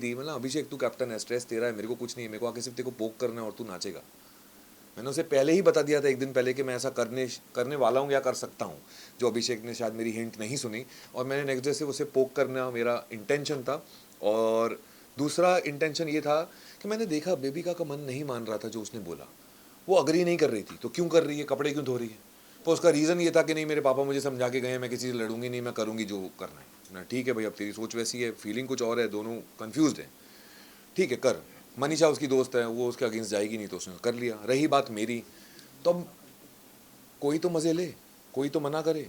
थी, मतलब अभिषेक तू कैप्टन है, स्ट्रेस तेरा है, मेरे को कुछ नहीं है, मेरे को आके सिर्फ तेरे को पोक करना है और तू नाचेगा। मैंने उसे पहले ही बता दिया था एक दिन पहले कि मैं ऐसा करने वाला हूँ या कर सकता हूँ, जो अभिषेक ने शायद मेरी हिंट नहीं सुनी, और मैंने नेक्स्ट डे से उसे पोक करना मेरा इंटेंशन था। और दूसरा इंटेंशन ये था कि मैंने देखा बेबिका का मन नहीं मान रहा था जो उसने बोला, वो अग्री नहीं कर रही थी, तो क्यों कर रही है, कपड़े क्यों धो रही है। तो उसका रीज़न ये था कि नहीं मेरे पापा मुझे समझा के गए, मैं किसी से लड़ूंगी नहीं, मैं करूँगी जो करना है ना। ठीक है भाई, अब तेरी सोच वैसी है, फीलिंग कुछ और है, दोनों कन्फ्यूज हैं, ठीक है कर। मनीषा उसकी दोस्त है, वो उसके अगेंस्ट जाएगी नहीं, तो उसने कर लिया। रही बात मेरी, तो अब कोई तो मज़े ले, कोई तो मना करे।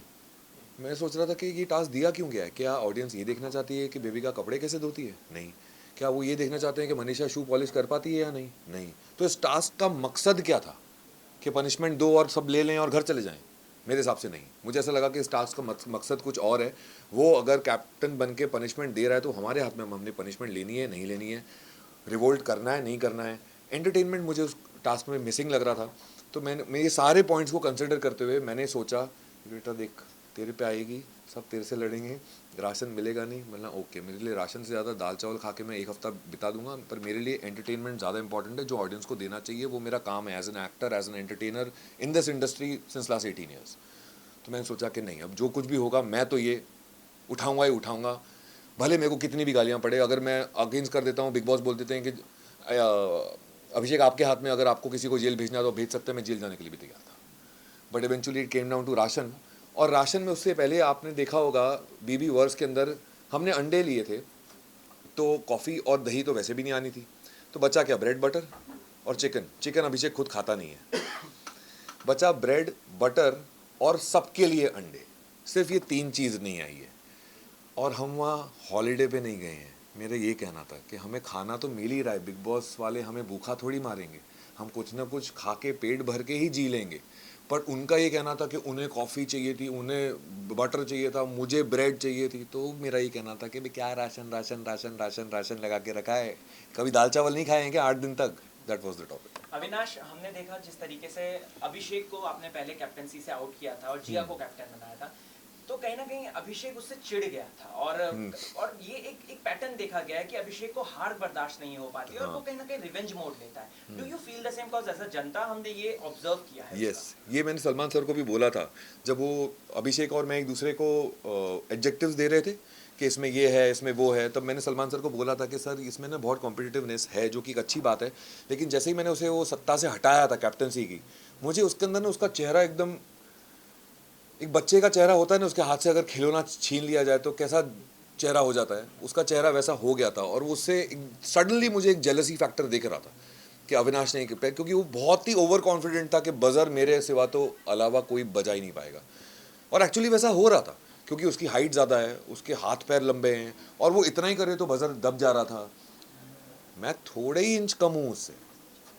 मैं सोच रहा था कि ये टास्क दिया क्यों गया है, क्या ऑडियंस ये देखना चाहती है कि बेबिका कपड़े कैसे धोती है, नहीं। क्या वो ये देखना चाहते हैं कि मनीषा शू पॉलिश कर पाती है या नहीं, नहीं। तो इस टास्क का मकसद क्या था, कि पनिशमेंट दो और सब ले लें और घर चले जाएं? मेरे हिसाब से नहीं। मुझे ऐसा लगा कि इस टास्क का मकसद कुछ और है। वो अगर कैप्टन बन के पनिशमेंट दे रहा है तो हमारे हाथ में, हमने पनिशमेंट लेनी है नहीं लेनी है, रिवोल्ट करना है नहीं करना है। एंटरटेनमेंट मुझे उस टास्क में मिसिंग लग रहा था। तो मैं ये सारे पॉइंट्स को कंसिडर करते हुए मैंने सोचा, बेटा देख, तेरे पे आएगी, सब तेरे से लड़ेंगे, राशन मिलेगा नहीं, मतलब ओके, मेरे लिए राशन से ज़्यादा दाल चावल खा के मैं एक हफ्ता बिता दूंगा, पर मेरे लिए एंटरटेनमेंट ज़्यादा इंपॉर्टेंट है, जो ऑडियंस को देना चाहिए, वो मेरा काम है as an actor, as an entertainer in this industry since last 18 years. तो मैंने सोचा कि नहीं, अब जो कुछ भी होगा मैं तो ये उठाऊंगा ही उठाऊंगा, भले मेरे को कितनी भी गालियाँ पड़े। अगर मैं अगेंस्ट कर देता हूँ, बिग बॉस बोल देते हैं कि अभिषेक आपके हाथ में, अगर आपको किसी को जेल भेजना है तो भेज सकते हैं, मैं जेल जाने के लिए भी तैयार था। But eventually it came down to ration. और राशन में उससे पहले आपने देखा होगा बीबी वर्स के अंदर हमने अंडे लिए थे, तो कॉफ़ी और दही तो वैसे भी नहीं आनी थी, तो बचा क्या, ब्रेड बटर और चिकन। चिकन अभिषेक खुद खाता नहीं है, बचा ब्रेड बटर और सबके लिए अंडे। सिर्फ ये 3 चीज़ नहीं आई है। और हम वहाँ हॉलीडे पे नहीं गए हैं। मेरा ये कहना था कि हमें खाना तो मिल ही रहा है, बिग बॉस वाले हमें भूखा थोड़ी मारेंगे, हम कुछ ना कुछ खा के पेट भर के ही जी लेंगे। पर उनका ये कहना था कि उन्हें कॉफ़ी चाहिए थी, उन्हें बटर चाहिए था, मुझे ब्रेड चाहिए थी। तो मेरा ये कहना था कि भाई क्या ration ration ration ration ration लगा के रखा है, कभी दाल चावल नहीं खाए हैं क्या 8 दिन तक? That was the topic. Avinash, हमने देखा जिस तरीके से अभिषेक को आपने पहले कैप्टनसी से आउट किया था और जिया को कैप्टन बनाया था, तो कहीं ना कहीं अभिषेक उससे चिढ़ गया था, और ये एक पैटर्न देखा गया है कि अभिषेक को हार बर्दाश्त नहीं हो पाती और वो कहीं ना कहीं रिवेंज मोड लेता है। Do you feel the same? Because as a जनता हमने ये ऑब्जर्व किया है। यस, ये मैंने सलमान सर को भी बोला था, जब वो अभिषेक और मैं एक दूसरे को एडजेक्टिव्स दे रहे थे कि इसमें ये है, इसमें वो है, तब मैंने सलमान सर को बोला था कि सर इसमें ना बहुत कॉम्पिटिटिवनेस है, जो कि एक अच्छी बात है, लेकिन जैसे ही मैंने उसे वो सत्ता से हटाया था कैप्टनसी की, मुझे उसके अंदर ना उसका चेहरा एकदम, एक बच्चे का चेहरा होता है ना, उसके हाथ से अगर खिलौना छीन लिया जाए तो कैसा चेहरा हो जाता है, उसका चेहरा वैसा हो गया था। और उससे सडनली मुझे एक जेलसी फैक्टर दिख रहा था कि अविनाश नहीं, क्योंकि वो बहुत ही ओवर कॉन्फिडेंट था कि बजर मेरे सिवा तो अलावा कोई बजा ही नहीं पाएगा। और एक्चुअली वैसा हो रहा था, क्योंकि उसकी हाइट ज़्यादा है, उसके हाथ पैर लंबे हैं, और वो इतना ही करे तो बजर दब जा रहा था। मैं थोड़े ही इंच कम हूँ उससे,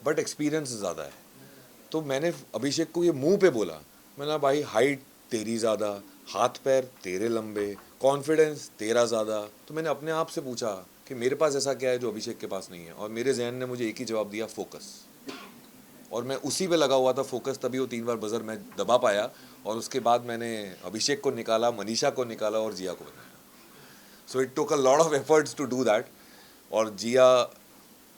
बट एक्सपीरियंस ज़्यादा है। तो मैंने अभिषेक को ये मुंह पे बोला, मैंने भाई हाइट तेरी ज़्यादा, हाथ पैर तेरे लंबे, कॉन्फिडेंस तेरा ज़्यादा। तो मैंने अपने आप से पूछा कि मेरे पास ऐसा क्या है जो अभिषेक के पास नहीं है, और मेरे जहन ने मुझे एक ही जवाब दिया, फोकस। और मैं उसी पे लगा हुआ था, फोकस, तभी वो 3 बार बजर मैं दबा पाया। और उसके बाद मैंने अभिषेक को निकाला, मनीषा को निकाला और जिया को बनाया। So it took a lot of efforts to do that. और जिया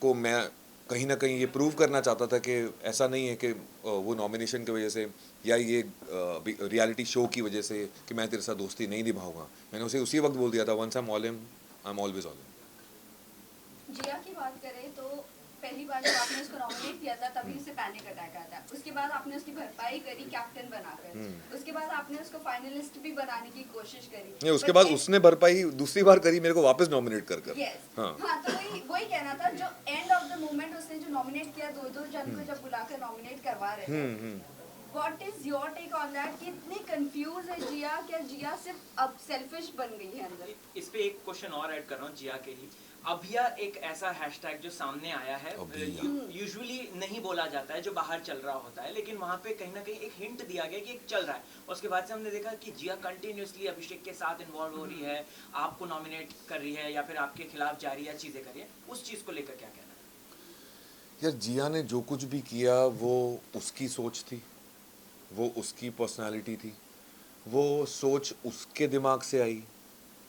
को मैं कहीं ना कहीं ये प्रूव करना चाहता था कि ऐसा नहीं है कि वो नॉमिनेशन की वजह से या ये रियलिटी शो की वजह से कि मैं तेरे साथ दोस्ती नहीं निभाऊंगा। मैंने उसे उसी वक्त बोल दिया था, once I am all in, I am always all in. Jiya की बात करें तो पहली बार जब आपने उसको नॉमिनेट किया था तभी उसे पैनिक अटैक आया था। उसके बाद आपने उसकी भरपाई करी कैप्टन बनाकर। उसके बाद आपने उसको फाइनलिस्ट भी बनाने की कोशिश करी। नहीं, उसके बाद उसने भरपाई दूसरी बार करी, मेरे को वापस नॉमिनेट कर कर। यस, हाँ, तो वही कहना था, जो एंड ऑफ द मोमेंट उसने जो नॉमिनेट किया, दो जन को जब बुलाकर नॉमिनेट करवा रहे थे, what is your take on that कि इतनी कंफ्यूज है जिया? क्या जिया सिर्फ अब सेल्फिश बन गई है अंदर? इस पे एक क्वेश्चन और ऐड कर रहा हूँ जिया के ही। अभिया एक ऐसा हैशटैग जो सामने आया है, यूजुअली नहीं बोला जाता है जो बाहर चल रहा होता है, लेकिन वहां पे कहीं ना कहीं एक हिंट दिया गया कि एक चल रहा है। उसके बाद से हमने देखा कि जिया कंटिन्यूसली अभिषेक के साथ इन्वॉल्व हो रही है, आपको नॉमिनेट कर रही है या फिर आपके खिलाफ जा रही है, चीजें कर रही है। उस चीज को लेकर क्या कहना है? यार, जिया ने जो कुछ भी किया वो उसकी सोच थी, वो उसकी पर्सनालिटी थी, वो सोच उसके दिमाग से आई,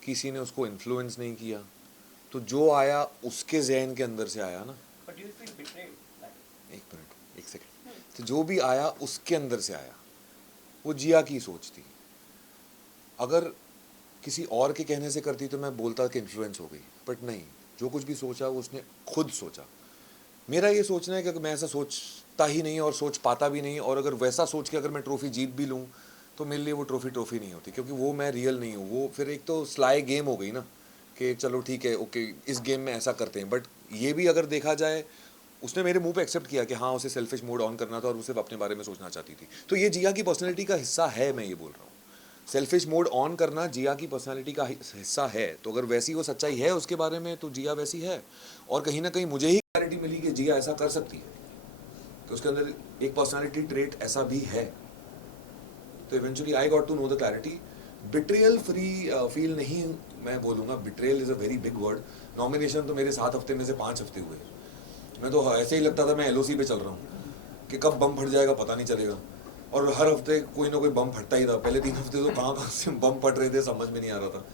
किसी ने उसको इन्फ्लुएंस नहीं किया। तो जो आया उसके जहन के अंदर से आया ना, But you feel betrayed. एक मिनट, एक सेकंड, तो जो भी आया उसके अंदर से आया, वो जिया की सोच थी। अगर किसी और के कहने से करती तो मैं बोलता कि इन्फ्लुएंस हो गई, बट नहीं, जो कुछ भी सोचा वो उसने खुद सोचा। मेरा ये सोचना है कि अगर मैं ऐसा सोचता ही नहीं और सोच पाता भी नहीं, और अगर वैसा सोच के अगर मैं ट्रॉफी जीत भी लूँ तो मेरे लिए वो ट्रॉफी नहीं होती, क्योंकि वो मैं रियल नहीं हूँ। वो फिर एक तो स्लाई गेम हो गई ना, कि चलो ठीक है, ओके इस गेम में ऐसा करते हैं। बट ये भी अगर देखा जाए, उसने मेरे मुंह पे एक्सेप्ट किया कि हाँ उसे सेल्फिश मोड ऑन करना था और उसे अपने बारे में सोचना चाहती थी। तो ये जिया की पर्सनैलिटी का हिस्सा है, मैं ये बोल रहा हूँ। सेल्फिश मोड ऑन करना जिया की पर्सनालिटी का हिस्सा है। तो अगर वैसी वो सच्चाई है उसके बारे में, तो जिया वैसी है। और कहीं ना कहीं मुझे ही क्लैरिटी मिली कि जिया ऐसा कर सकती है, कि उसके अंदर एक पर्सनालिटी ट्रेट ऐसा भी है। तो eventually I got to know the clarity. Betrayal free feel नहीं मैं बोलूँगा, betrayal is a very big word. Nomination तो मेरे 7 हफ्ते में से 5 हफ्ते हुए। मैं तो ऐसे ही लगता था मैं एलओसी पे चल रहा हूँ कि कब बम फट जाएगा पता नहीं चलेगा, और हर हफ्ते कोई ना कोई बम फटता ही था। पहले 3 हफ्ते तो कहाँ से बम फट रहे थे समझ में नहीं आ रहा था।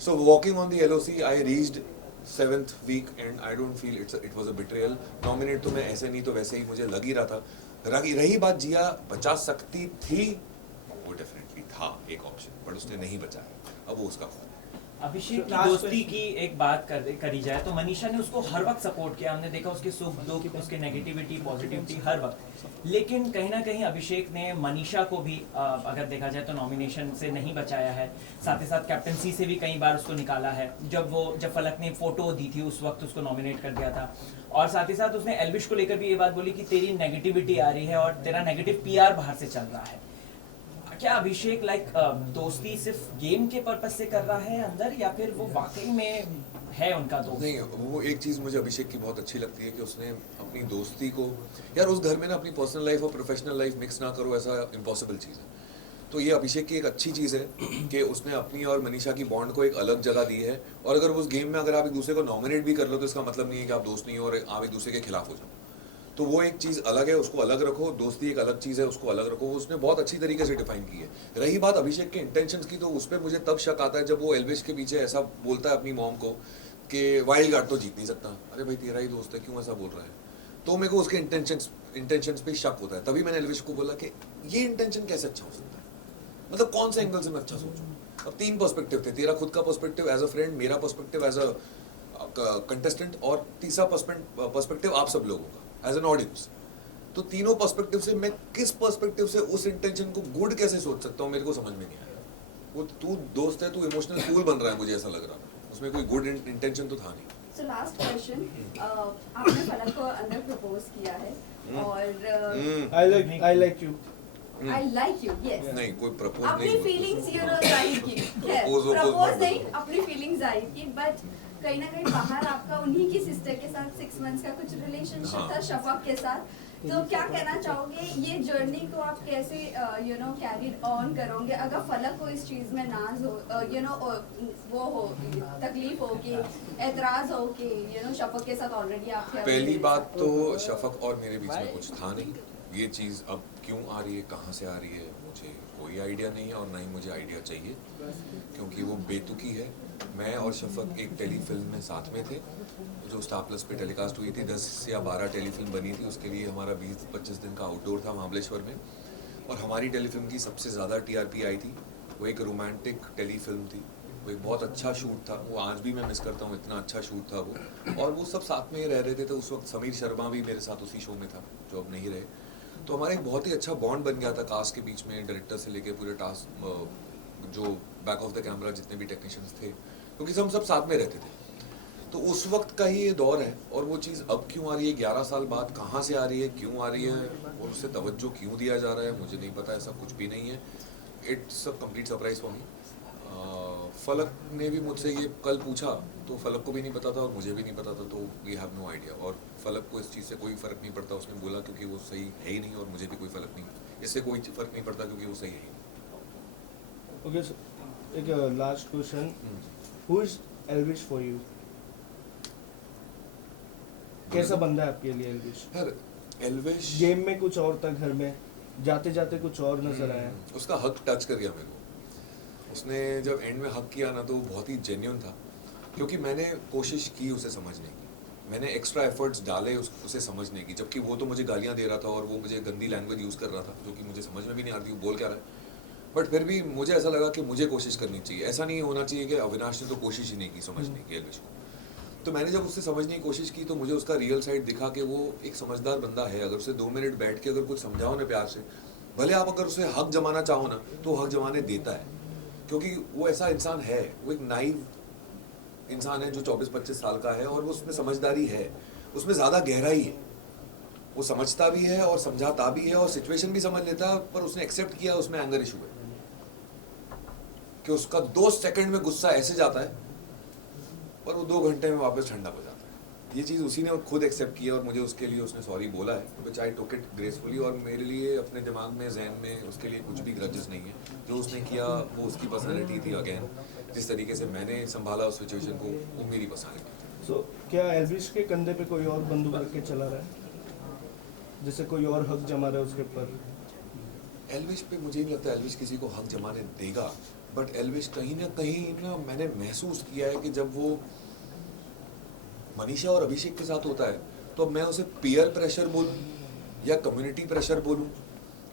So walking on the LOC I reached 7th week and I don't feel it was a betrayal. Nominate तो मैं ऐसे नहीं तो वैसे ही मुझे लग ही रहा था। रही बात जिया बचा सकती थी, वो डेफिनेटली था एक ऑप्शन, बट उसने नहीं बचाया। अब वो उसका फायदा। अभिषेक So, की last दोस्ती question. की एक बात करी जाए तो मनीषा ने उसको हर वक्त सपोर्ट किया। हमने देखा उसके सुख दुख, उसके नेगेटिविटी पॉजिटिविटी हर वक्त। लेकिन कहीं ना कहीं अभिषेक ने मनीषा को भी अगर देखा जाए तो नॉमिनेशन से नहीं बचाया है। साथ ही साथ कैप्टनसी से भी कई बार उसको निकाला है। जब फलक ने फोटो दी थी उस वक्त उसको नॉमिनेट कर दिया था। और साथ ही साथ उसने एल्विश को लेकर भी ये बात बोली कि तेरी नेगेटिविटी आ रही है और तेरा नेगेटिव पीआर बाहर से चल रहा है। क्या अभिषेक दोस्ती सिर्फ गेम के पर्पस से कर रहा है अंदर, या फिर वो वाकई में है उनका दोस्त? नहीं, वो एक चीज़ मुझे अभिषेक की बहुत अच्छी लगती है कि उसने अपनी दोस्ती को, यार उस घर में ना अपनी पर्सनल लाइफ और प्रोफेशनल लाइफ मिक्स ना करो, ऐसा इम्पॉसिबल चीज़ है। तो ये अभिषेक की एक अच्छी चीज़ है कि उसने अपनी और मनीषा की बॉन्ड को एक अलग जगह दी है। और अगर उस गेम में अगर आप एक दूसरे को नॉमिनेट भी कर लो तो इसका मतलब नहीं है कि आप दोस्त नहीं हो और आप एक दूसरे के खिलाफ हो जाओ। तो वो एक चीज़ अलग है, उसको अलग रखो। दोस्ती एक अलग चीज़ है, उसको अलग रखो। वो उसने बहुत अच्छी तरीके से डिफाइन की है। रही बात अभिषेक के इंटेंशंस की, तो उस पर मुझे तब शक आता है जब वो एल्विश के पीछे ऐसा बोलता है अपनी मॉम को कि वाइल्ड कार्ड तो जीत नहीं सकता। अरे भाई तेरा ही दोस्त है, क्यों ऐसा बोल रहा है? तो मेरे को उसके इंटेंशंस पे शक होता है। तभी मैंने एल्विश को बोला कि ये इंटेंशन कैसे अच्छा हो सकता है, मतलब कौन से एंगल से मैं अच्छा सोचूं। अब 3 पर्सपेक्टिव थे, तेरा खुद का पर्सपेक्टिव एज अ फ्रेंड, मेरा पर्सपेक्टिव एज अ कंटेस्टेंट, और तीसरा पर्सपेक्टिव आप सब लोगों का एज एन ऑडियंस। तो तीनों पर्सपेक्टिव से मैं किस पर्सपेक्टिव से उस इंटेंशन को गुड कैसे सोच सकता हूँ, मेरे को समझ में नहीं आया। वो तू दोस्त है, तू इमोशनल फूल बन रहा है, मुझे ऐसा लग रहा था। उसमें कोई गुड इंटेंशन तो था नहीं। So last question, आपने फलक को अंदर प्रपोज किया है और I like you. I like you, yes. नहीं, कोई प्रपोज अपनी नहीं हुआ। फीलिंग्स जाहिर की, प्रपोज नहीं, अपनी फीलिंग्स जाहिर की, बट कहीं ना कहीं बाहर आपका उन्हीं की सिस्टर के साथ 6 मंथ्स का कुछ रिलेशनशिप हाँ। था शफक के साथ। तो क्या कहना चाहोगे, ये जर्नी को आप कैसे कैरी ऑन करोगे अगर फलक को इस चीज में नाज हो, वो हो, तकलीफ हो कि एतराज हो कि शफक के साथ ऑलरेडी आप पहली बात तो शफक और मेरे बीच में कुछ था नहीं। ये चीज़ अब क्यों आ रही है, कहाँ से आ रही है, मुझे कोई आइडिया नहीं है और ना ही मुझे आइडिया चाहिए, क्योंकि वो बेतुकी है। मैं और शफक एक टेलीफिल्म में साथ में थे जो स्टार प्लस पे टेलीकास्ट हुई थी। 10 या 12 टेलीफिल्म बनी थी, उसके लिए हमारा 20-25 दिन का आउटडोर था महाबलेश्वर में। और हमारी टेलीफिल्म की सबसे ज़्यादा टीआरपी आई थी। वो एक रोमांटिक टेलीफिल्म थी, वो एक बहुत अच्छा शूट था। वो आज भी मैं मिस करता हूँ, इतना अच्छा शूट था वो। और वो सब साथ में ही रह रहे थे। तो उस वक्त समीर शर्मा भी मेरे साथ उसी शो में था, जो अब नहीं रहे। तो हमारा एक बहुत ही अच्छा बॉन्ड बन गया था कास्ट के बीच में, डायरेक्टर से लेके पूरे टास्क, जो बैक ऑफ द कैमरा जितने भी टेक्नीशियंस थे, क्योंकि हम सब साथ में रहते थे। तो उस वक्त का ही ये दौर है। और वो चीज़ अब क्यों आ रही है 11 साल बाद, कहाँ से आ रही है, क्यों आ रही है, और उससे तवज्जो क्यों दिया जा रहा है, मुझे नहीं पता। ऐसा कुछ भी नहीं है। It's a complete surprise for me. फलक ने भी मुझसे ये कल पूछा, तो फलक को भी नहीं पता था और मुझे भी नहीं पता था। तो वी हैव नो आइडिया। और फलक को इस चीज़ से कोई फ़र्क नहीं पड़ता, उसने बोला, क्योंकि वो सही है ही नहीं। और मुझे भी कोई फ़र्क नहीं, इससे कोई फ़र्क नहीं पड़ता क्योंकि वो सही है ही नहीं। Okay, so एक last question. Who is Elvish for you? कैसा बंदा है आपके लिए एल्विश? यार एल्विश गेम में कुछ और था, घर में जाते जाते कुछ और नजर आया। उसका हक टच कर गया मेरे को। उसने जब एंड में हक किया ना, तो वो बहुत ही जेन्युइन था। क्योंकि मैंने कोशिश की उसे समझने की, मैंने एक्स्ट्रा एफर्ट्स डाले उसे समझने की, जबकि वो तो मुझे गालियां दे रहा था और वो मुझे गंदी लैंग्वेज यूज़ कर रहा था जो कि मुझे समझ में भी नहीं आ रही थी वो बोल क्या रहा है। बट फिर भी मुझे ऐसा लगा कि मुझे कोशिश करनी चाहिए, ऐसा नहीं होना चाहिए कि अविनाश ने तो कोशिश ही नहीं की समझने की एल्विश को। तो मैंने जब उससे समझने की कोशिश की तो मुझे उसका रियल साइड दिखा कि वो एक समझदार बंदा है। अगर उसे 2 मिनट बैठ के अगर कुछ समझाओ ना प्यार से, भले आप अगर उसे हक जमाना चाहो ना तो वो हक जमाने देता है, क्योंकि वो ऐसा इंसान है, वो एक नाइव इंसान है जो 24-25 साल का है और वो उसमें समझदारी है, उसमें ज़्यादा गहराई है, वो समझता भी है और समझाता भी है और सिचुएशन भी समझ लेता है। पर उसने एक्सेप्ट किया उसमें एंगर इशू है कि उसका 2 सेकंड में गुस्सा ऐसे जाता है पर वो 2 घंटे में वापस ठंडा हो जाता है। ये चीज़ उसी ने खुद एक्सेप्ट किया और मुझे उसके लिए उसने सॉरी बोला है, विच आई टुक इट ग्रेसफुली। और मेरे लिए अपने दिमाग में जहन में उसके लिए कुछ भी ग्रजेस नहीं है। जो उसने किया वो उसकी पर्सनैलिटी थी। अगेन जिस तरीके से मैंने संभाला उस सिचुएशन को वो मेरी पर्सनैलिटी थी। सो क्या एल्विश के कंधे पे कोई और बंदूक रख के चला रहा है, जैसे कोई और हक जमा रहा है उसके ऊपर? एल्विश पे मुझे नहीं लगता एल्विश किसी को हक जमाने देगा, बट एल्विश कहीं ना मैंने महसूस किया है कि जब वो मनीषा और अभिषेक के साथ होता है तो अब मैं उसे पीयर प्रेशर बोलूं या कम्युनिटी प्रेशर बोलूं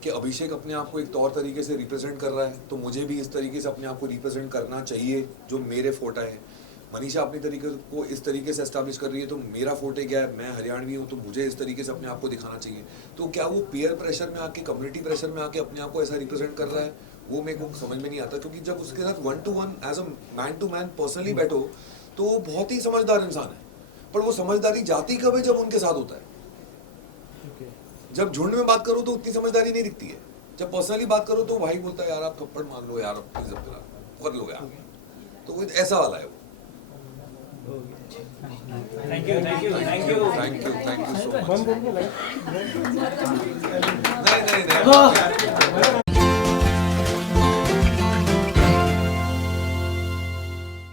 कि अभिषेक अपने आप को एक तौर तरीके से रिप्रेजेंट कर रहा है तो मुझे भी इस तरीके से अपने आप को रिप्रेजेंट करना चाहिए जो मेरे फोटा है। मनीषा अपने तरीके को इस तरीके से एस्टैब्लिश कर रही है तो मेरा फोटे क्या है, मैं हरियाणवी हूँ तो मुझे इस तरीके से अपने आप को दिखाना चाहिए। तो क्या वो पीयर प्रेशर में आके कम्युनिटी प्रेशर में आके अपने आप को ऐसा रिप्रेजेंट कर रहा है, वो मेरे को समझ में नहीं आता। क्योंकि जब उसके साथ 1-to-1 as a man to man personally बैठो तो वो बहुत ही समझदार इंसान है, पर वो समझदारी जाती कब है, जब उनके साथ होता है। जब झुंड में बात करो तो उतनी समझदारी नहीं दिखती है, जब पर्सनली बात करो तो भाई बोलता है यार आप थप्पड़ मार लो यार, आप प्लीज कर लो यार। तो वो ऐसा वाला है वो। Thank you thank you thank you thank you so much. बंद करके लाइट नहीं